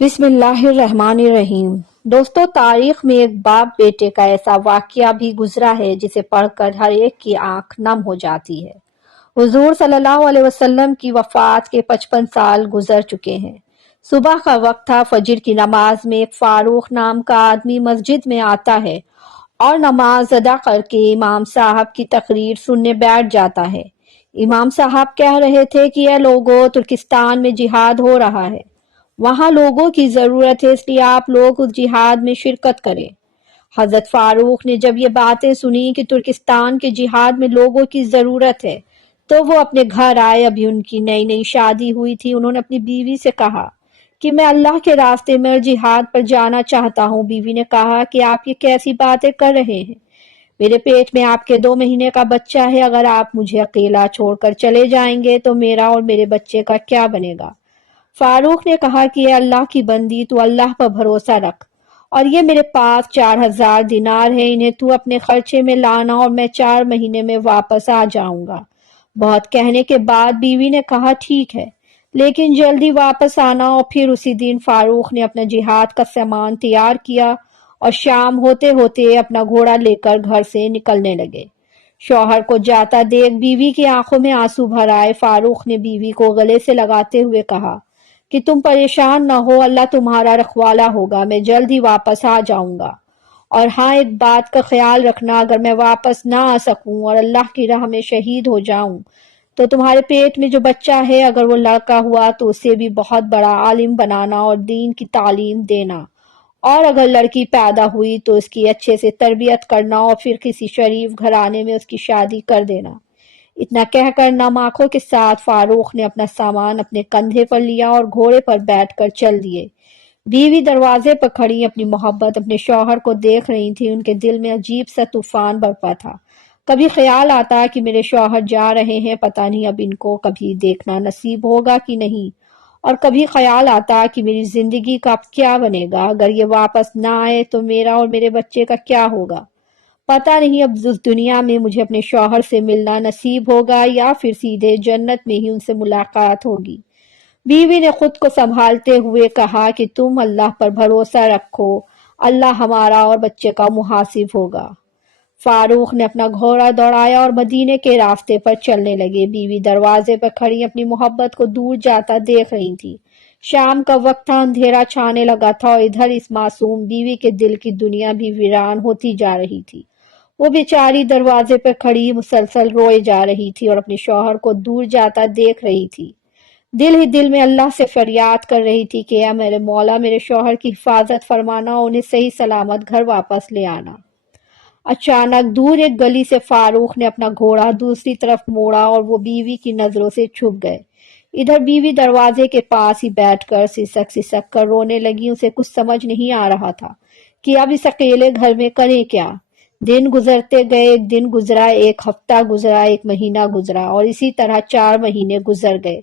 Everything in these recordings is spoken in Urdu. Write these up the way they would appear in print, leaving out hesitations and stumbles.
بسم اللہ الرحمن الرحیم۔ دوستو، تاریخ میں ایک باپ بیٹے کا ایسا واقعہ بھی گزرا ہے جسے پڑھ کر ہر ایک کی آنکھ نم ہو جاتی ہے۔ حضور صلی اللہ علیہ وسلم کی وفات کے 55 سال گزر چکے ہیں۔ صبح کا وقت تھا۔ فجر کی نماز میں ایک فاروق نام کا آدمی مسجد میں آتا ہے اور نماز ادا کر کے امام صاحب کی تقریر سننے بیٹھ جاتا ہے۔ امام صاحب کہہ رہے تھے کہ اے لوگو، ترکستان میں جہاد ہو رہا ہے، وہاں لوگوں کی ضرورت ہے، اس لیے آپ لوگ اس جہاد میں شرکت کریں۔ حضرت فاروق نے جب یہ باتیں سنی کہ ترکستان کے جہاد میں لوگوں کی ضرورت ہے تو وہ اپنے گھر آئے۔ ابھی ان کی نئی نئی شادی ہوئی تھی۔ انہوں نے اپنی بیوی سے کہا کہ میں اللہ کے راستے میں جہاد پر جانا چاہتا ہوں۔ بیوی نے کہا کہ آپ یہ کیسی باتیں کر رہے ہیں؟ میرے پیٹ میں آپ کے 2 مہینے کا بچہ ہے، اگر آپ مجھے اکیلا چھوڑ کر چلے جائیں گے تو میرا اور میرے بچے کا کیا بنے گا؟ فاروق نے کہا کہ اے اللہ کی بندی، تو اللہ پر بھروسہ رکھ، اور یہ میرے پاس 4000 دینار ہے، انہیں تو اپنے خرچے میں لانا اور میں 4 مہینے میں واپس آ جاؤں گا۔ بہت کہنے کے بعد بیوی نے کہا ٹھیک ہے، لیکن جلدی واپس آنا۔ اور پھر اسی دن فاروق نے اپنا جہاد کا سامان تیار کیا اور شام ہوتے ہوتے اپنا گھوڑا لے کر گھر سے نکلنے لگے۔ شوہر کو جاتا دیکھ بیوی کی آنکھوں میں آنسو بھر آئے۔ فاروق نے بیوی کو گلے سے لگاتے ہوئے کہا کہ تم پریشان نہ ہو، اللہ تمہارا رکھوالا ہوگا، میں جلد ہی واپس آ جاؤں گا۔ اور ہاں، ایک بات کا خیال رکھنا، اگر میں واپس نہ آ سکوں اور اللہ کی راہ میں شہید ہو جاؤں تو تمہارے پیٹ میں جو بچہ ہے، اگر وہ لڑکا ہوا تو اسے بھی بہت بڑا عالم بنانا اور دین کی تعلیم دینا، اور اگر لڑکی پیدا ہوئی تو اس کی اچھے سے تربیت کرنا اور پھر کسی شریف گھرانے میں اس کی شادی کر دینا۔ اتنا کہہ کر نم آنکھوں کے ساتھ فاروق نے اپنا سامان اپنے کندھے پر لیا اور گھوڑے پر بیٹھ کر چل دیے۔ بیوی دروازے پر کھڑی اپنی محبت اپنے شوہر کو دیکھ رہی تھی۔ ان کے دل میں عجیب سا طوفان برپا تھا۔ کبھی خیال آتا کہ میرے شوہر جا رہے ہیں، پتہ نہیں اب ان کو کبھی دیکھنا نصیب ہوگا کہ نہیں، اور کبھی خیال آتا کہ میری زندگی کا اب کیا بنے گا، اگر یہ واپس نہ آئے تو میرا اور میرے بچے کا کیا ہوگا۔ پتہ نہیں اب اس دنیا میں مجھے اپنے شوہر سے ملنا نصیب ہوگا یا پھر سیدھے جنت میں ہی ان سے ملاقات ہوگی۔ بیوی نے خود کو سنبھالتے ہوئے کہا کہ تم اللہ پر بھروسہ رکھو، اللہ ہمارا اور بچے کا محاسب ہوگا۔ فاروق نے اپنا گھوڑا دوڑایا اور مدینے کے راستے پر چلنے لگے۔ بیوی دروازے پر کھڑی اپنی محبت کو دور جاتا دیکھ رہی تھی۔ شام کا وقت تھا، اندھیرا چھانے لگا تھا اور ادھر اس معصوم بیوی کے دل کی دنیا بھی ویران ہوتی جا رہی تھی۔ وہ بیچاری دروازے پر کھڑی مسلسل روئے جا رہی تھی اور اپنے شوہر کو دور جاتا دیکھ رہی تھی۔ دل ہی دل میں اللہ سے فریاد کر رہی تھی کہ اے میرے مولا، میرے شوہر کی حفاظت فرمانا اور انہیں صحیح سلامت گھر واپس لے آنا۔ اچانک دور ایک گلی سے فاروق نے اپنا گھوڑا دوسری طرف موڑا اور وہ بیوی کی نظروں سے چھپ گئے۔ ادھر بیوی دروازے کے پاس ہی بیٹھ کر سسک سسک کر رونے لگی۔ اسے کچھ سمجھ نہیں آ رہا تھا کہ اب اس اکیلے گھر میں کریں کیا۔ دن گزرتے گئے، ایک دن گزرا، ایک ہفتہ گزرا، ایک مہینہ گزرا، اور اسی طرح 4 مہینے گزر گئے۔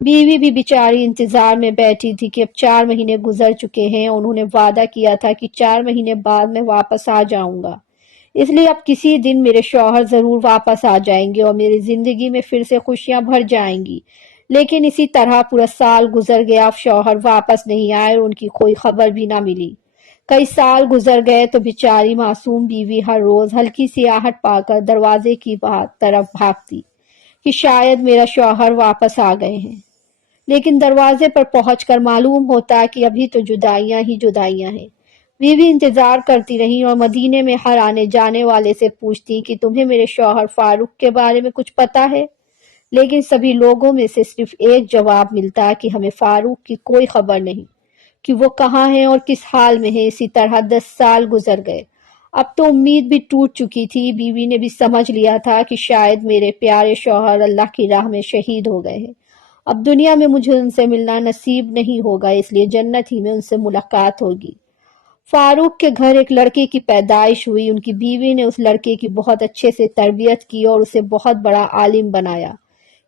بیوی بھی بیچاری انتظار میں بیٹھی تھی کہ اب 4 مہینے گزر چکے ہیں، انہوں نے وعدہ کیا تھا کہ 4 مہینے بعد میں واپس آ جاؤں گا، اس لیے اب کسی دن میرے شوہر ضرور واپس آ جائیں گے اور میری زندگی میں پھر سے خوشیاں بھر جائیں گی۔ لیکن اسی طرح پورا سال گزر گیا، اب شوہر واپس نہیں آئے اور ان کی کوئی خبر بھی نہ ملی۔ کئی سال گزر گئے تو بیچاری معصوم بیوی ہر روز ہلکی سی آہٹ پا کر دروازے کی طرف بھاگتی کہ شاید میرا شوہر واپس آ گئے ہیں، لیکن دروازے پر پہنچ کر معلوم ہوتا کہ ابھی تو جدائیاں ہی جدائیاں ہیں۔ بیوی انتظار کرتی رہی اور مدینے میں ہر آنے جانے والے سے پوچھتی کہ تمہیں میرے شوہر فاروق کے بارے میں کچھ پتہ ہے، لیکن سبھی لوگوں میں سے صرف ایک جواب ملتا کہ ہمیں فاروق کی کوئی خبر نہیں، کہ وہ کہاں ہیں اور کس حال میں ہیں۔ اسی طرح 10 سال گزر گئے۔ اب تو امید بھی ٹوٹ چکی تھی۔ بیوی نے بھی سمجھ لیا تھا کہ شاید میرے پیارے شوہر اللہ کی راہ میں شہید ہو گئے ہیں، اب دنیا میں مجھے ان سے ملنا نصیب نہیں ہوگا، اس لیے جنت ہی میں ان سے ملاقات ہوگی۔ فاروق کے گھر ایک لڑکے کی پیدائش ہوئی۔ ان کی بیوی نے اس لڑکے کی بہت اچھے سے تربیت کی اور اسے بہت بڑا عالم بنایا،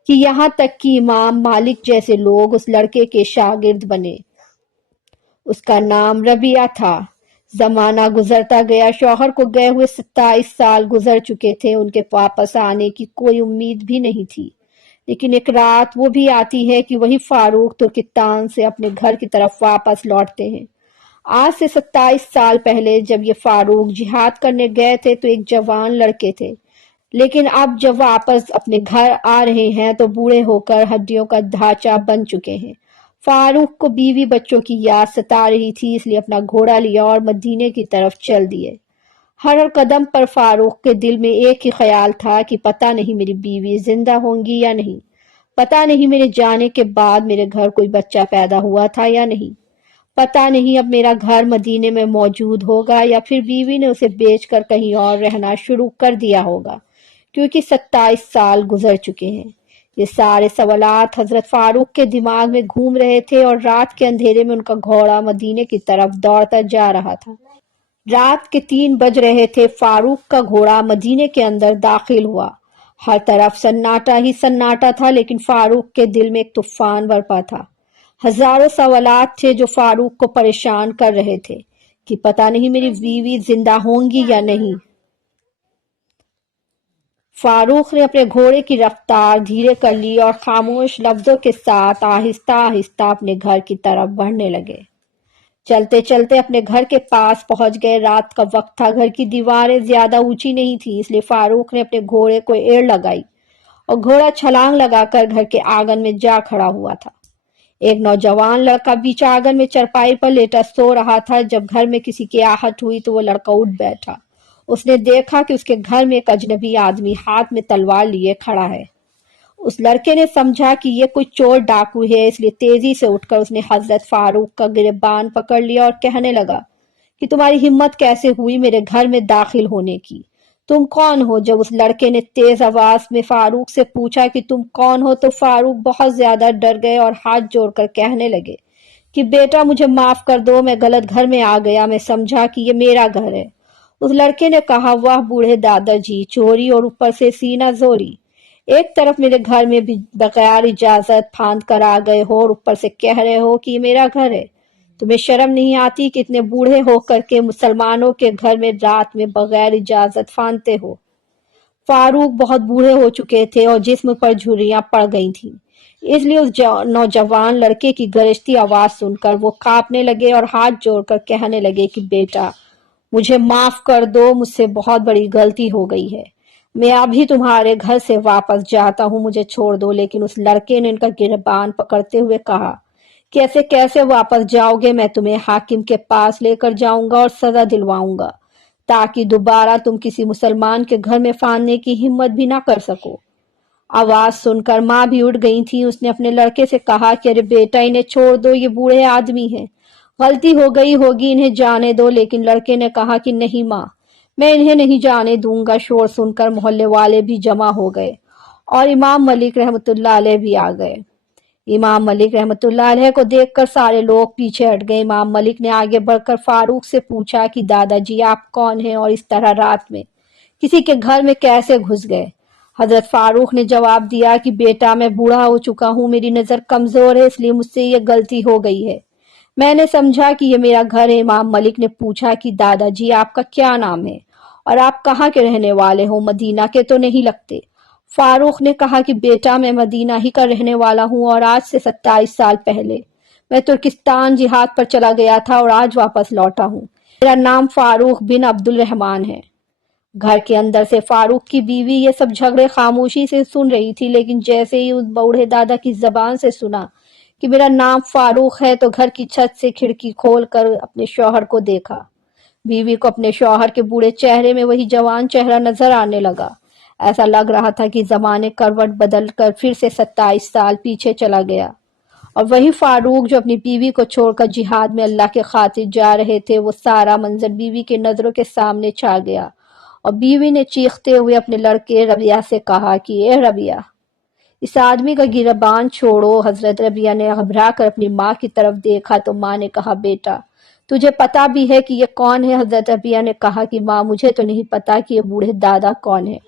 کہ یہاں تک کہ امام مالک جیسے لوگ اس لڑکے کے شاگرد بنے۔ اس کا نام ربیعہ تھا۔ زمانہ گزرتا گیا، شوہر کو گئے ہوئے 27 سال گزر چکے تھے، ان کے واپس آنے کی کوئی امید بھی نہیں تھی۔ لیکن ایک رات وہ بھی آتی ہے کہ وہی فاروق ترکستان سے اپنے گھر کی طرف واپس لوٹتے ہیں۔ آج سے 27 سال پہلے جب یہ فاروق جہاد کرنے گئے تھے تو ایک جوان لڑکے تھے، لیکن اب جب واپس اپنے گھر آ رہے ہیں تو بوڑھے ہو کر ہڈیوں کا ڈھانچہ بن چکے ہیں۔ فاروق کو بیوی بچوں کی یاد ستا رہی تھی، اس لیے اپنا گھوڑا لیا اور مدینے کی طرف چل دیے۔ ہر قدم پر فاروق کے دل میں ایک ہی خیال تھا کہ پتہ نہیں میری بیوی زندہ ہوں گی یا نہیں، پتہ نہیں میرے جانے کے بعد میرے گھر کوئی بچہ پیدا ہوا تھا یا نہیں، پتہ نہیں اب میرا گھر مدینے میں موجود ہوگا یا پھر بیوی نے اسے بیچ کر کہیں اور رہنا شروع کر دیا ہوگا، کیونکہ 27 سال گزر چکے ہیں۔ یہ سارے سوالات حضرت فاروق کے دماغ میں گھوم رہے تھے اور رات کے اندھیرے میں ان کا گھوڑا مدینے کی طرف دوڑتا جا رہا تھا۔ رات کے 3 بج رہے تھے، فاروق کا گھوڑا مدینے کے اندر داخل ہوا۔ ہر طرف سناٹا ہی سناٹا تھا، لیکن فاروق کے دل میں ایک طوفان برپا تھا۔ ہزاروں سوالات تھے جو فاروق کو پریشان کر رہے تھے کہ پتہ نہیں میری بیوی زندہ ہوں گی یا نہیں۔ فاروق نے اپنے گھوڑے کی رفتار دھیرے کر لی اور خاموش لفظوں کے ساتھ آہستہ آہستہ اپنے گھر کی طرف بڑھنے لگے۔ چلتے چلتے اپنے گھر کے پاس پہنچ گئے۔ رات کا وقت تھا، گھر کی دیواریں زیادہ اونچی نہیں تھی، اس لیے فاروق نے اپنے گھوڑے کو ایڑ لگائی اور گھوڑا چھلانگ لگا کر گھر کے آنگن میں جا کھڑا ہوا تھا۔ ایک نوجوان لڑکا بیچ آنگن میں چرپائی پر لیٹا سو رہا تھا۔ جب گھر میں کسی کی آہٹ ہوئی تو وہ لڑکا اٹھ بیٹھا۔ اس نے دیکھا کہ اس کے گھر میں ایک اجنبی آدمی ہاتھ میں تلوار لیے کھڑا ہے۔ اس لڑکے نے سمجھا کہ یہ کوئی چور ڈاکو ہے، اس لیے تیزی سے اٹھ کر اس نے حضرت فاروق کا گریبان پکڑ لیا اور کہنے لگا کہ تمہاری ہمت کیسے ہوئی میرے گھر میں داخل ہونے کی؟ تم کون ہو؟ جب اس لڑکے نے تیز آواز میں فاروق سے پوچھا کہ تم کون ہو تو فاروق بہت زیادہ ڈر گئے اور ہاتھ جوڑ کر کہنے لگے کہ بیٹا مجھے معاف کر دو، میں غلط گھر میں آ گیا، میں سمجھا کہ یہ میرا گھر ہے۔ اس لڑکے نے کہا واہ بوڑھے دادا جی، چوری اور اوپر سے سینہ زوری، ایک طرف میرے گھر میں بھی بغیر اجازت پھاند کر آ گئے ہو اور اوپر سے کہہ رہے ہو کہ یہ میرا گھر ہے۔ تمہیں شرم نہیں آتی کہ اتنے بوڑھے ہو کر کے مسلمانوں کے گھر میں رات میں بغیر اجازت پھاندتے ہو؟ فاروق بہت بوڑھے ہو چکے تھے اور جسم پر جھریاں پڑ گئی تھیں، اس لیے اس نوجوان لڑکے کی گرجتی آواز سن کر وہ کانپنے لگے اور ہاتھ جوڑ کر کہنے لگے کہ بیٹا مجھے معاف کر دو، مجھ سے بہت بڑی غلطی ہو گئی ہے، میں ابھی تمہارے گھر سے واپس جاتا ہوں، مجھے چھوڑ دو۔ لیکن اس لڑکے نے ان کا گریبان پکڑتے ہوئے کہا کہ ایسے کیسے واپس جاؤ گے؟ میں تمہیں حاکم کے پاس لے کر جاؤں گا اور سزا دلواؤں گا تاکہ دوبارہ تم کسی مسلمان کے گھر میں پھاندنے کی ہمت بھی نہ کر سکو۔ آواز سن کر ماں بھی اٹھ گئی تھی۔ اس نے اپنے لڑکے سے کہا کہ ارے بیٹا انہیں چھوڑ دو، یہ بوڑھے آدمی ہیں، غلطی ہو گئی ہوگی، انہیں جانے دو۔ لیکن لڑکے نے کہا کہ نہیں ماں، میں انہیں نہیں جانے دوں گا۔ شور سن کر محلے والے بھی جمع ہو گئے اور امام ملک رحمۃ اللہ علیہ بھی آ گئے۔ امام ملک رحمۃ اللہ علیہ کو دیکھ کر سارے لوگ پیچھے ہٹ گئے۔ امام ملک نے آگے بڑھ کر فاروق سے پوچھا کہ دادا جی آپ کون ہیں اور اس طرح رات میں کسی کے گھر میں کیسے گھس گئے؟ حضرت فاروق نے جواب دیا کہ بیٹا میں بوڑھا ہو چکا ہوں، میری نظر کمزور ہے، اس لیے مجھ سے یہ غلطی ہو گئی ہے، میں نے سمجھا کہ یہ میرا گھر ہے۔ امام ملک نے پوچھا کہ دادا جی آپ کا کیا نام ہے اور آپ کہاں کے رہنے والے ہو؟ مدینہ کے تو نہیں لگتے۔ فاروق نے کہا کہ بیٹا میں مدینہ ہی کا رہنے والا ہوں اور آج سے 27 سال پہلے میں ترکستان جہاد پر چلا گیا تھا اور آج واپس لوٹا ہوں، میرا نام فاروق بن عبد الرحمن ہے۔ گھر کے اندر سے فاروق کی بیوی یہ سب جھگڑے خاموشی سے سن رہی تھی، لیکن جیسے ہی اس بوڑھے دادا کی زبان سے سنا کہ میرا نام فاروق ہے تو گھر کی چھت سے کھڑکی کھول کر اپنے شوہر کو دیکھا۔ بیوی کو اپنے شوہر کے بوڑھے چہرے میں وہی جوان چہرہ نظر آنے لگا۔ ایسا لگ رہا تھا کہ زمانے کروٹ بدل کر پھر سے 27 سال پیچھے چلا گیا، اور وہی فاروق جو اپنی بیوی کو چھوڑ کر جہاد میں اللہ کے خاطر جا رہے تھے، وہ سارا منظر بیوی کی نظروں کے سامنے چھا گیا، اور بیوی نے چیختے ہوئے اپنے لڑکے ربیہ سے کہا کہ اے ربیہ، اس آدمی کا گریبان چھوڑو۔ حضرت ربیہ نے گھبرا کر اپنی ماں کی طرف دیکھا تو ماں نے کہا بیٹا تجھے پتا بھی ہے کہ یہ کون ہے؟ حضرت ربیہ نے کہا کہ ماں مجھے تو نہیں پتا کہ یہ بوڑھے دادا کون ہے۔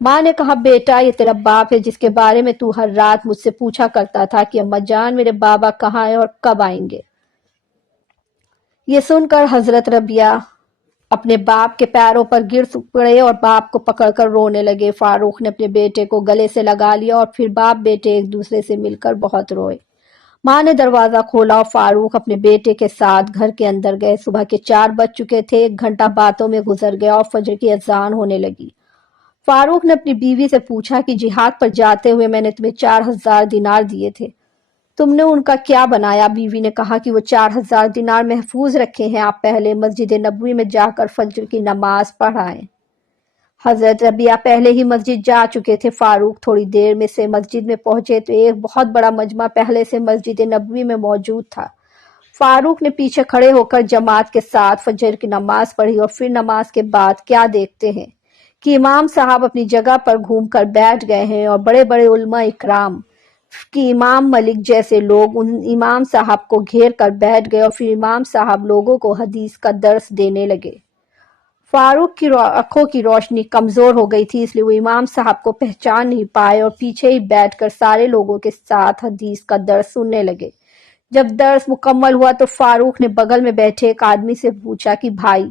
ماں نے کہا بیٹا یہ تیرا باپ ہے جس کے بارے میں تو ہر رات مجھ سے پوچھا کرتا تھا کہ اماں جان میرے بابا کہاں ہیں اور کب آئیں گے۔ یہ سن کر حضرت ربیہ اپنے باپ کے پیروں پر گر پڑے اور باپ کو پکڑ کر رونے لگے۔ فاروق نے اپنے بیٹے کو گلے سے لگا لیا اور پھر باپ بیٹے ایک دوسرے سے مل کر بہت روئے۔ ماں نے دروازہ کھولا اور فاروق اپنے بیٹے کے ساتھ گھر کے اندر گئے۔ صبح کے 4 بج چکے تھے، 1 گھنٹہ باتوں میں گزر گیا اور فجر کی اذان ہونے لگی۔ فاروق نے اپنی بیوی سے پوچھا کہ جہاد پر جاتے ہوئے میں نے تمہیں 4000 دینار دیے تھے، تم نے ان کا کیا بنایا؟ بیوی نے کہا کہ وہ 4000 دینار محفوظ رکھے ہیں، آپ پہلے مسجد نبوی میں جا کر فجر کی نماز پڑھائیں۔ حضرت ربیعہ پہلے ہی مسجد جا چکے تھے۔ فاروق تھوڑی دیر میں سے مسجد میں پہنچے تو ایک بہت بڑا مجمع پہلے سے مسجد نبوی میں موجود تھا۔ فاروق نے پیچھے کھڑے ہو کر جماعت کے ساتھ فجر کی نماز پڑھی اور پھر نماز کے بعد کیا دیکھتے ہیں کہ امام صاحب اپنی جگہ پر گھوم کر بیٹھ گئے ہیں اور بڑے بڑے علماء اکرام کہ امام ملک جیسے لوگ ان امام صاحب کو گھیر کر بیٹھ گئے اور پھر امام صاحب لوگوں کو حدیث کا درس دینے لگے۔ فاروق کی آنکھوں کی روشنی کمزور ہو گئی تھی، اس لیے وہ امام صاحب کو پہچان نہیں پائے اور پیچھے ہی بیٹھ کر سارے لوگوں کے ساتھ حدیث کا درس سننے لگے۔ جب درس مکمل ہوا تو فاروق نے بغل میں بیٹھے ایک آدمی سے پوچھا کہ بھائی،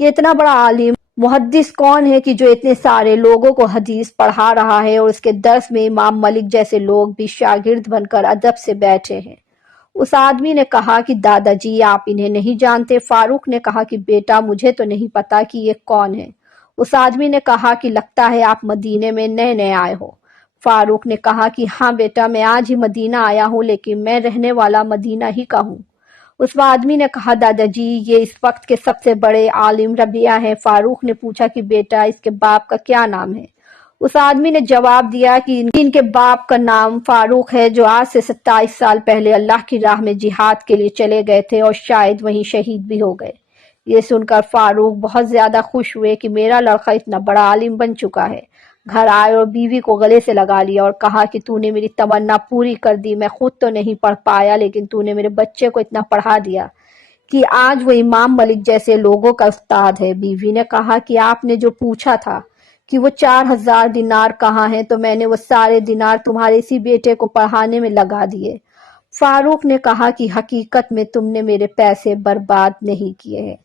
یہ اتنا بڑا عالم محدث کون ہے کہ جو اتنے سارے لوگوں کو حدیث پڑھا رہا ہے اور اس کے درس میں امام ملک جیسے لوگ بھی شاگرد بن کر ادب سے بیٹھے ہیں؟ اس آدمی نے کہا کہ دادا جی آپ انہیں نہیں جانتے؟ فاروق نے کہا کہ بیٹا مجھے تو نہیں پتا کہ یہ کون ہے۔ اس آدمی نے کہا کہ لگتا ہے آپ مدینے میں نئے نئے آئے ہو۔ فاروق نے کہا کہ ہاں بیٹا میں آج ہی مدینہ آیا ہوں، لیکن میں رہنے والا مدینہ ہی کا ہوں۔ اس آدمی نے کہا دادا جی یہ اس وقت کے سب سے بڑے عالم ربیعہ ہیں۔ فاروق نے پوچھا کہ بیٹا اس کے باپ کا کیا نام ہے؟ اس آدمی نے جواب دیا کہ ان کے باپ کا نام فاروق ہے، جو آج سے 27 سال پہلے اللہ کی راہ میں جہاد کے لیے چلے گئے تھے اور شاید وہیں شہید بھی ہو گئے۔ یہ سن کر فاروق بہت زیادہ خوش ہوئے کہ میرا لڑکا اتنا بڑا عالم بن چکا ہے۔ گھر آئے اور بیوی کو گلے سے لگا لیا اور کہا کہ تو نے میری تمنا پوری کر دی، میں خود تو نہیں پڑھ پایا لیکن تو نے میرے بچے کو اتنا پڑھا دیا کہ آج وہ امام ملک جیسے لوگوں کا استاد ہے۔ بیوی نے کہا کہ آپ نے جو پوچھا تھا کہ وہ 4000 دینار کہاں ہیں تو میں نے وہ سارے دینار تمہارے اسی بیٹے کو پڑھانے میں لگا دیے۔ فاروق نے کہا کہ حقیقت میں تم نے میرے پیسے برباد نہیں کیے ہیں۔